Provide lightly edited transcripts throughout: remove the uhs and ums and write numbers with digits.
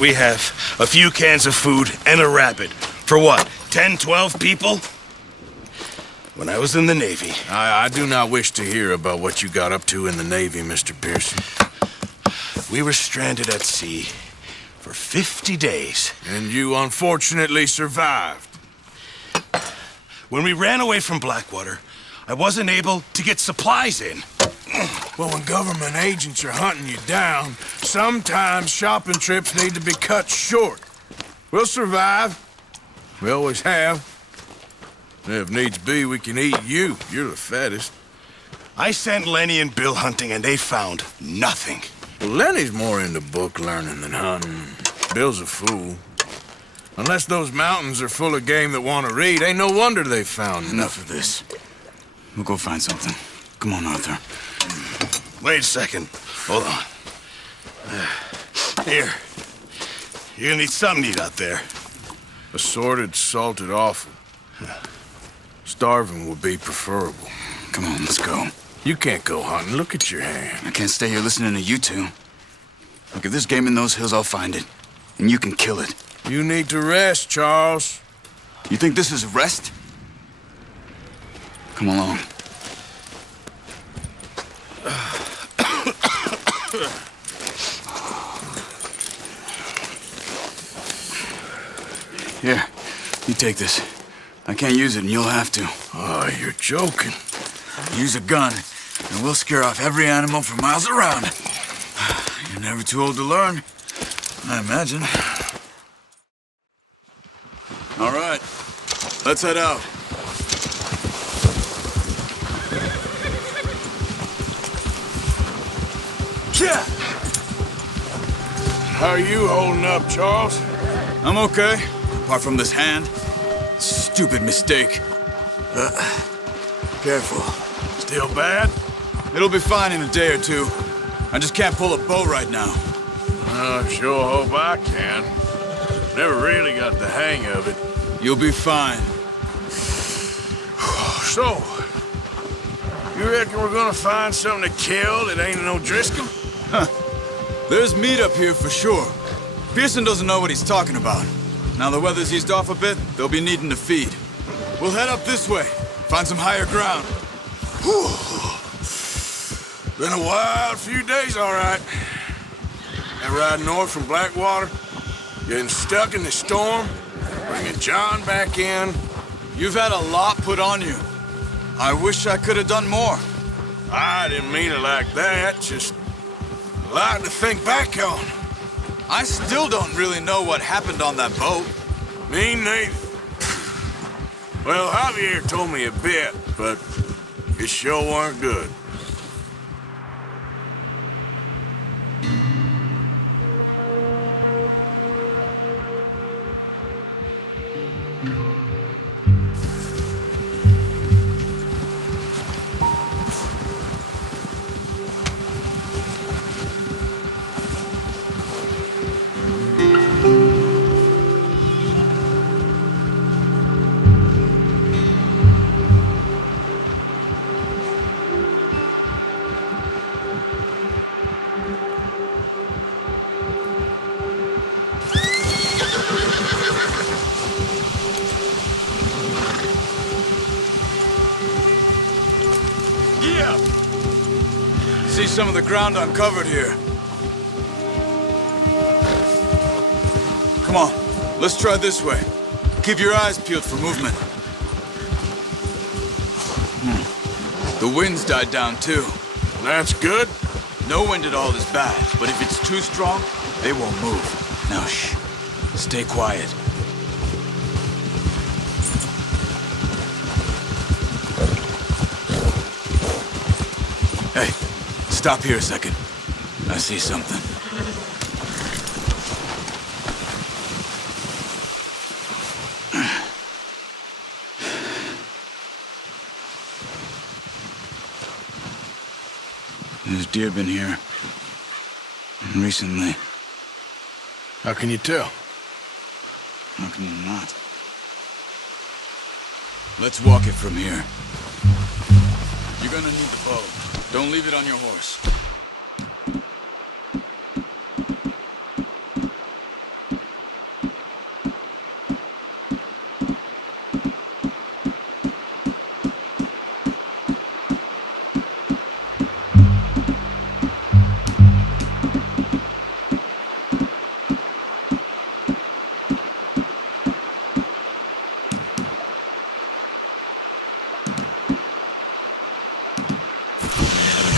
We have a few cans of food and a rabbit. For what, 10, 12 people? When I was in the Navy... I do not wish to hear about what you got up to in the Navy, Mr. Pearson. We were stranded at sea for 50 days. And you unfortunately survived. When we ran away from Blackwater, I wasn't able to get supplies in. Well, when government agents are hunting you down, sometimes shopping trips need to be cut short. We'll survive. We always have. If needs be, we can eat you. You're the fattest. I sent Lenny and Bill hunting, and they found nothing. Well, Lenny's more into book learning than hunting. Bill's a fool. Unless those mountains are full of game that want to read, ain't no wonder they found Enough of this. We'll go find something. Come on, Arthur. Wait a second. Hold on. Here. You're gonna need something to eat out there. Assorted, salted offal. Starving would be preferable. Come on, let's go. You can't go hunting. Look at your hand. I can't stay here listening to you two. Look, if there's game in those hills, I'll find it. And you can kill it. You need to rest, Charles. You think this is rest? Come along. Here, you take this. I can't use it, and you'll have to. Oh, you're joking. Use a gun, and we'll scare off every animal for miles around. You're never too old to learn, I imagine. All right, let's head out. Yeah. How are you holding up, Charles? I'm okay, apart from this hand. Stupid mistake. Careful. Still bad? It'll be fine in a day or two. I just can't pull a bow right now. I sure hope I can. Never really got the hang of it. You'll be fine. So, you reckon we're gonna find something to kill that ain't no Driscoll? There's meat up here for sure. Pearson doesn't know what he's talking about. Now the weather's eased off a bit, they'll be needing to feed. We'll head up this way, find some higher ground. Whew. Been a wild few days, all right. That ride north from Blackwater, getting stuck in the storm, bringing John back in. You've had a lot put on you. I wish I could have done more. I didn't mean it like that, just a lot to think back on. I still don't really know what happened on that boat. Me neither. Well, Javier told me a bit, but it sure weren't good. See some of the ground uncovered here. Come on, let's try this way. Keep your eyes peeled for movement. The wind's died down too. That's good. No wind at all is bad, but if it's too strong, they won't move. Now shh, stay quiet. Hey, stop here a second. I see something. There's deer been here. Recently. How can you tell? How can you not? Let's walk it from here. You're gonna need the bow. Don't leave it on your horse.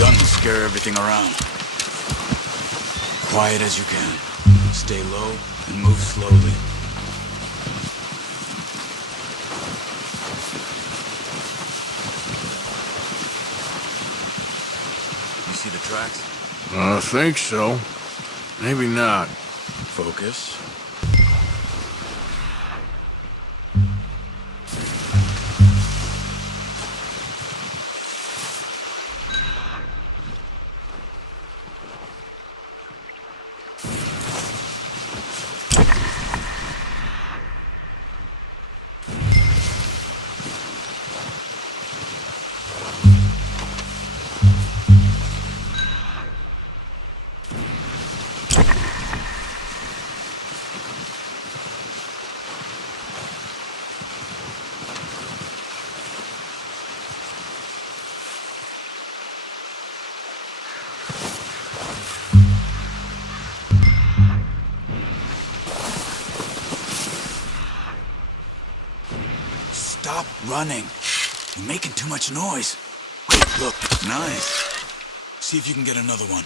gun to scare everything around. Quiet as you can. Stay low and move slowly. You see the tracks? I think so. Maybe not. Focus. Stop running. You're making too much noise. Wait, look. Nice. See if you can get another one.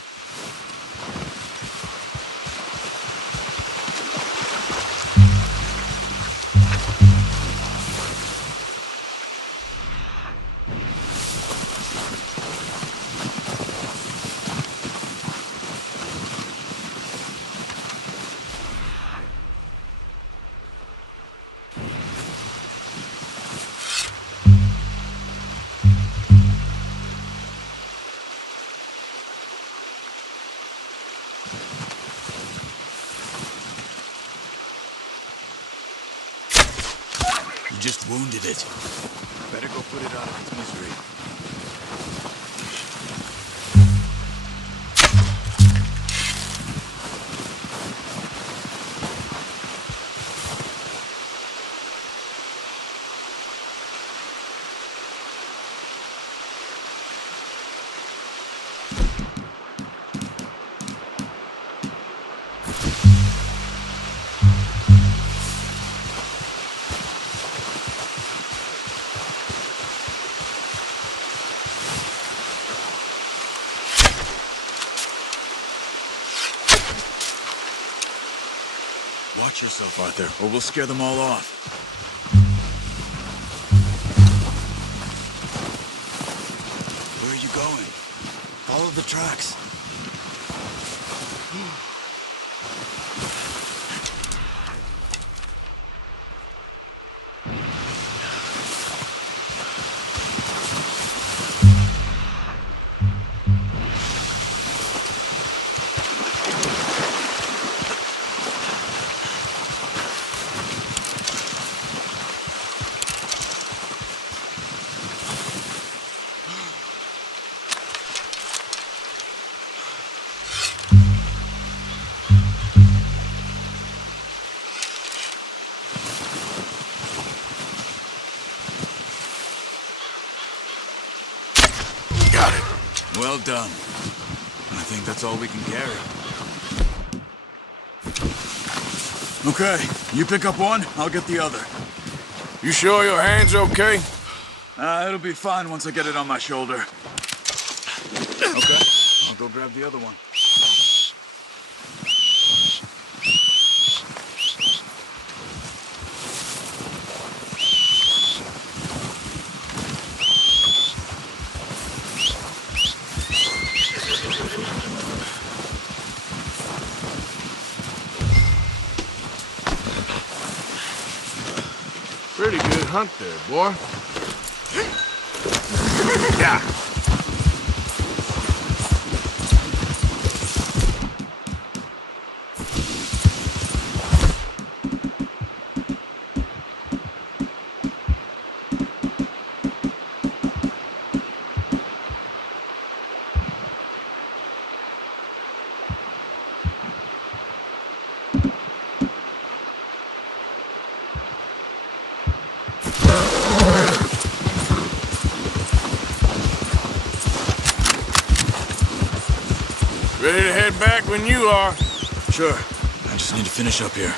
You just wounded it. Better go put it out of its misery. Watch yourself, Arthur, or we'll scare them all off. Where are you going? Follow the tracks. Well done. I think that's all we can carry. Okay, you pick up one, I'll get the other. You sure your hand's okay? It'll be fine once I get it on my shoulder. Okay, I'll go grab the other one. Pretty good hunt there, boy. Yeah. Ready to head back when you are. Sure. I just need to finish up here.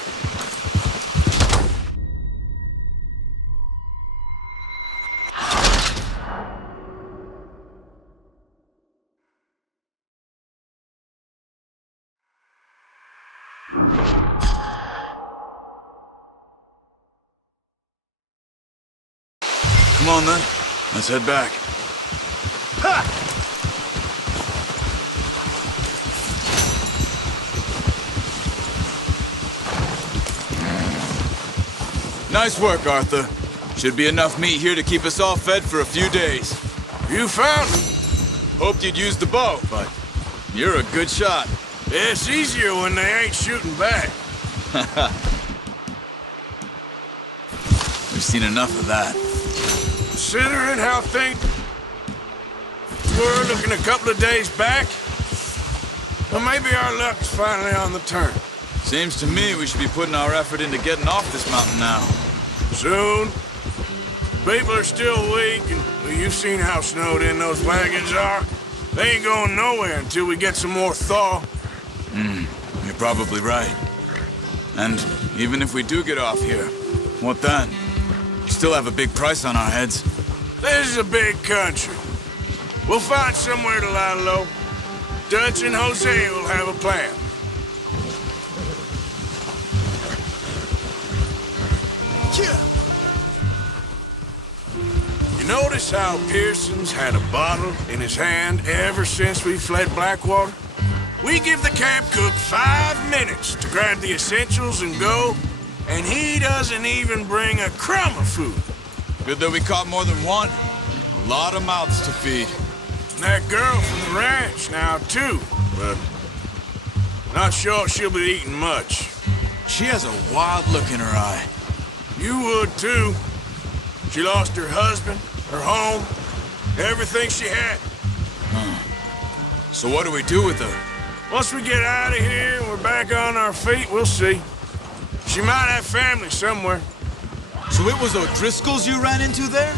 Come on, then. Let's head back. Ha! Nice work, Arthur. Should be enough meat here to keep us all fed for a few days. You found him. Hoped you'd use the bow, but you're a good shot. It's easier when they ain't shooting back. We've seen enough of that. Considering how things were looking a couple of days back, well, maybe our luck is finally on the turn. Seems to me we should be putting our effort into getting off this mountain now. Soon. People are still weak, and well, you've seen how snowed in those wagons are. They ain't going nowhere until we get some more thaw. You're probably right. And even if we do get off here, what then? We still have a big price on our heads. This is a big country. We'll find somewhere to lie low. Dutch and Jose will have a plan. You notice how Pearson's had a bottle in his hand ever since we fled Blackwater? We give the camp cook 5 minutes to grab the essentials and go, and he doesn't even bring a crumb of food. Good that we caught more than one. A lot of mouths to feed. And that girl from the ranch now, too, but not sure she'll be eating much. She has a wild look in her eye. You would, too. She lost her husband, her home, everything she had. So what do we do with her? Once we get out of here and we're back on our feet, we'll see. She might have family somewhere. So it was O'Driscoll's you ran into there?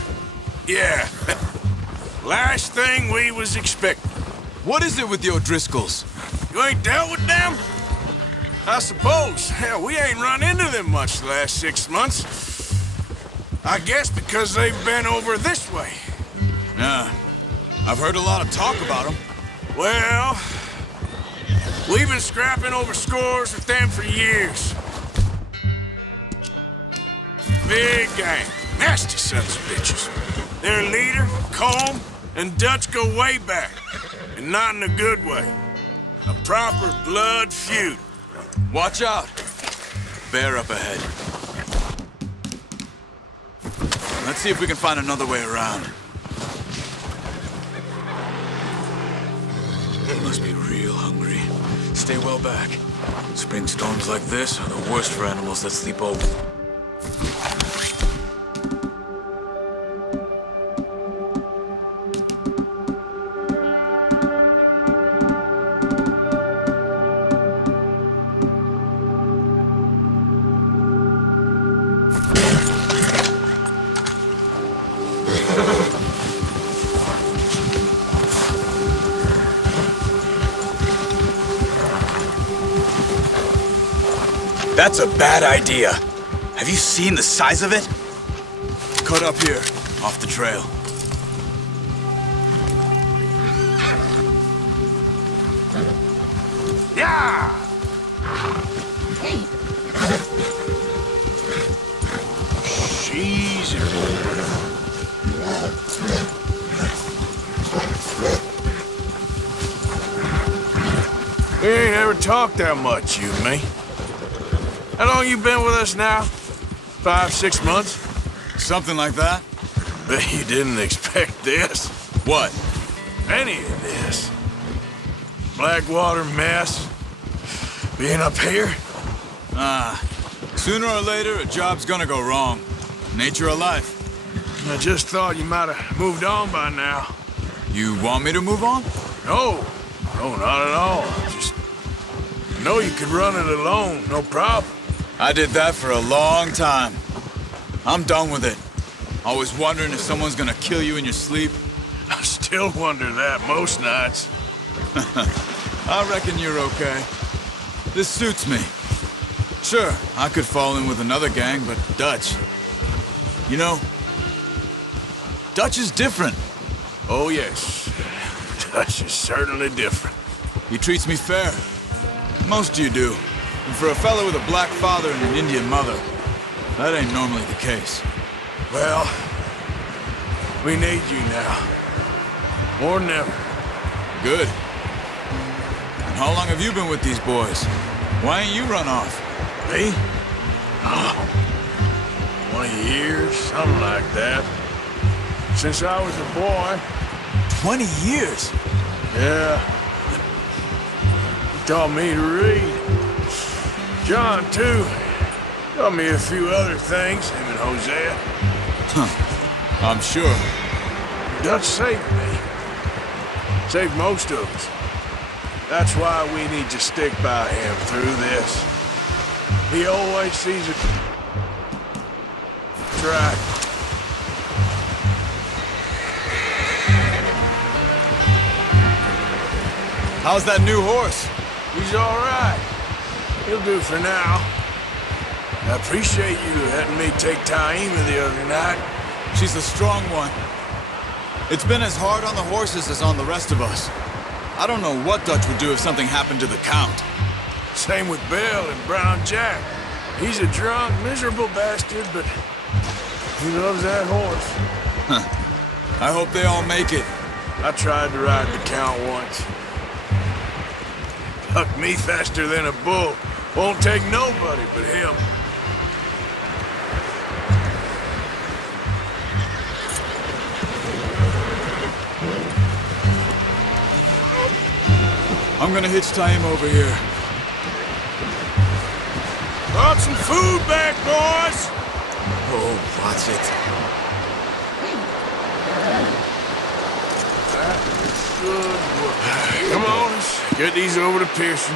Yeah. Last thing we was expecting. What is it with the O'Driscolls? You ain't dealt with them? I suppose. Hell, we ain't run into them much the last 6 months. I guess because they've been over this way. Yeah. I've heard a lot of talk about them. Well, we've been scrapping over scores with them for years. Big gang. Nasty sons of bitches. Their leader, Colm, and Dutch go way back. And not in a good way. A proper blood feud. Watch out. Bear up ahead. Let's see if we can find another way around. They must be real hungry. Stay well back. Spring storms like this are the worst for animals that sleep over. That's a bad idea. Have you seen the size of it? Cut up here, off the trail. Yeah! Easy. We ain't ever talked that much, you and me. How long you been with us now? 5, 6 months? Something like that? Bet you didn't expect this. What? Any of this. Blackwater mess. Being up here. Sooner or later, a job's gonna go wrong. Nature of life. I just thought you might have moved on by now. You want me to move on? No. No, not at all. Just know you could run it alone, no problem. I did that for a long time. I'm done with it. Always wondering if someone's gonna kill you in your sleep. I still wonder that most nights. I reckon you're okay. This suits me. Sure, I could fall in with another gang, but Dutch... You know, Dutch is different. Oh, yes. Dutch is certainly different. He treats me fair. Most of you do. And for a fellow with a black father and an Indian mother, that ain't normally the case. Well, we need you now. More than ever. Good. And how long have you been with these boys? Why ain't you run off? Me? Oh, 20 years, something like that. Since I was a boy. 20 years? Yeah. He taught me to read. John, too. Taught me a few other things, him and Hosea. I'm sure. Dutch saved me. Saved most of us. That's why we need to stick by him through this. He always sees a track. How's that new horse? He's all right. He'll do for now. I appreciate you letting me take Taima the other night. She's a strong one. It's been as hard on the horses as on the rest of us. I don't know what Dutch would do if something happened to the Count. Same with Bill and Brown Jack. He's a drunk, miserable bastard, but he loves that horse. I hope they all make it. I tried to ride the Count once. Bucked me faster than a bull. Won't take nobody but him. I'm gonna hitch Taima over here. Brought some food back, boys! Oh, watch it. Good work. Come on, let's get these over to Pearson.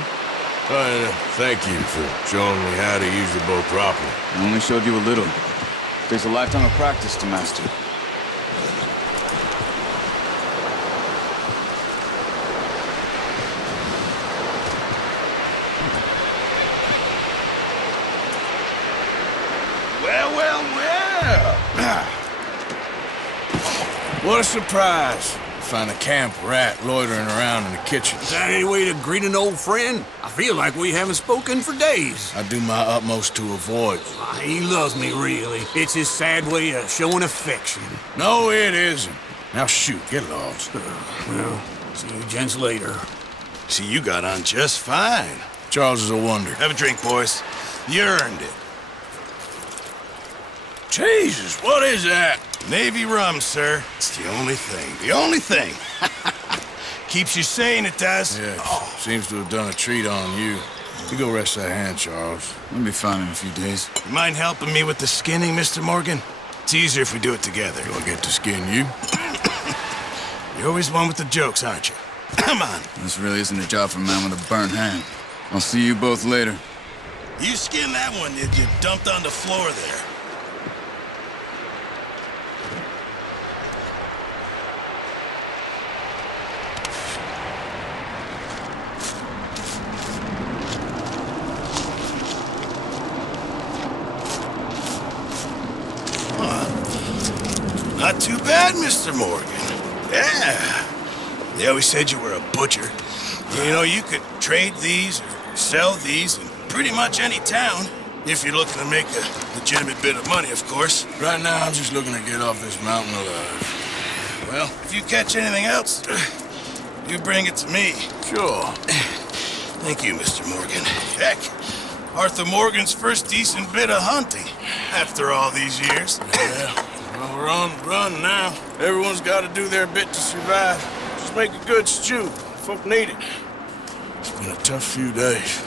Thank you for showing me how to use the boat properly. I only showed you a little. Takes a lifetime of practice to master. Well. What a surprise. Find a camp rat loitering around in the kitchen. Is that any way to greet an old friend? I feel like we haven't spoken for days. I do my utmost to avoid. He loves me, really. It's his sad way of showing affection. No, it isn't. Now shoot, get lost. Well, see you gents later. See, you got on just fine. Charles is a wonder. Have a drink, boys. You earned it. Jesus, what is that? Navy rum, sir. It's the only thing. The only thing. Keeps you sane, it does. Yeah, seems to have done a treat on you. You go rest that hand, Charles. We'll be fine in a few days. You mind helping me with the skinning, Mr. Morgan? It's easier if we do it together. Do I get to skin you? You're always one with the jokes, aren't you? Come on. This really isn't a job for a man with a burnt hand. I'll see you both later. You skinned that one that you dumped on the floor there. Not too bad, Mr. Morgan. Yeah. They always said you were a butcher. You know, you could trade these or sell these in pretty much any town. If you're looking to make a legitimate bit of money, of course. Right now, I'm just looking to get off this mountain alive. Well, if you catch anything else, you bring it to me. Sure. Thank you, Mr. Morgan. Heck, Arthur Morgan's first decent bit of hunting after all these years. Yeah. Well, we're on the run now. Everyone's got to do their bit to survive. Just make a good stew. Folk need it. It's been a tough few days.